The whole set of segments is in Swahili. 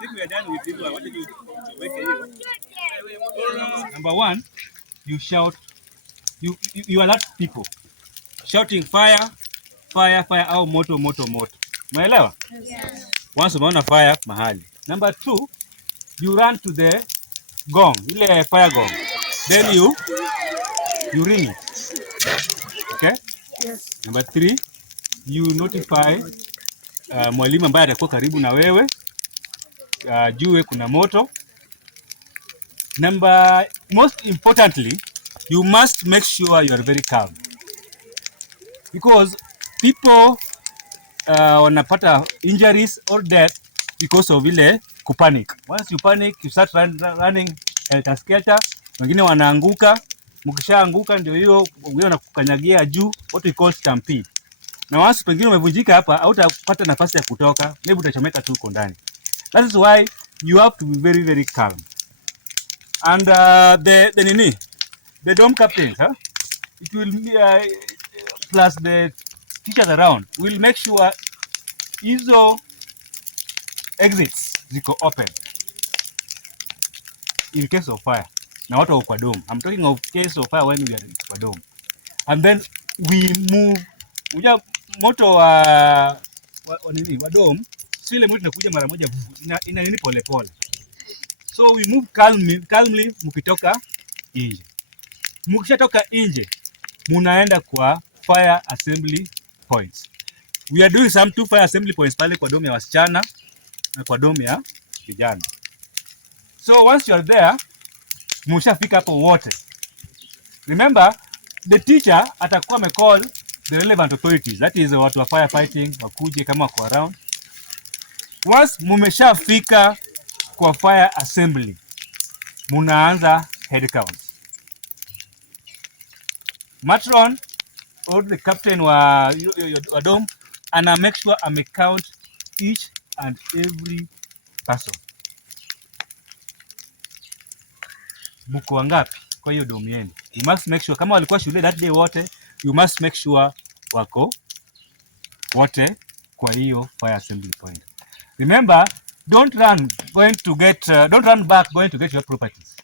think we are done with this one. What did you make it? Number one, you shout. You alert people shouting fire, fire, fire au moto, moto, moto. Umeelewa? Yes. Once umeona fire mahali. Number two, you run to the gong, ile fire gong. Then you ring it. Okay? Yes. Number three, you notify mwalimu ambaye atakuwa karibu na wewe jue kuna moto. Most importantly, you must make sure you are very calm, because people wanapata injuries or death because of ile kupanic. Once you panic, you start running helter-skelter, wengine wanaanguka. Mkishaanguka ndio hiyo na kukanyagia juu, what we call stampede. Na once pengine umevunjika hapa, hautapata nafasi ya kutoka, maybe utachomeka tu uko ndani. That is why you have to be very, very calm. And the dome captains, it will plus the teachers around will make sure hizo exits ziko open in case of fire. Na watu wa kwa dome, I'm talking of case of fire when we are in kwa dome. And then we move. Uja moto wa dome, sio ile moto inakuja mara moja, ina nini pole pole. So we move calmly mkitoka nje. Mkishatoka nje, munaenda kwa fire assembly points. We are doing some 2 fire assembly points pale kwa dome ya wasichana na kwa dome ya vijana. So once you are there, mshafika hapo wote. Remember, the teacher atakuwa amecall the relevant authorities, that is watu wa firefighting wakuje kama kwa around. Once mumeshafika kwa fire assembly, munaanza head count. Matron or the captain wa dome ana make sure ame count each and every person. Muko wangapi kwa hiyo dome yenu? You must make sure kama walikuwa shule that day wote, you must make sure wako wote kwa hiyo fire assembly point. Remember, don't run back going to get your properties,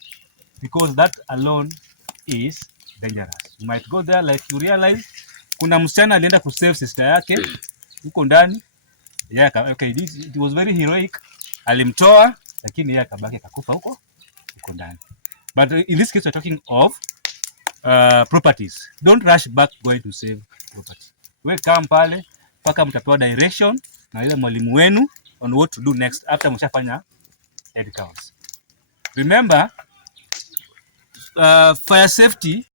because that alone is dangerous. You might go there like you realize kuna msichana alienda ku save sister yake huko ndani. Yeah, okay, it was very heroic. Alimtoa lakini yeye akabaki akakufa huko ndani. But in this case we're talking of properties. Don't rush back going to save property. We come pale paka mtapewa direction na ile mwalimu wenu on what to do next after mshafanya head counts. Remember, fire safety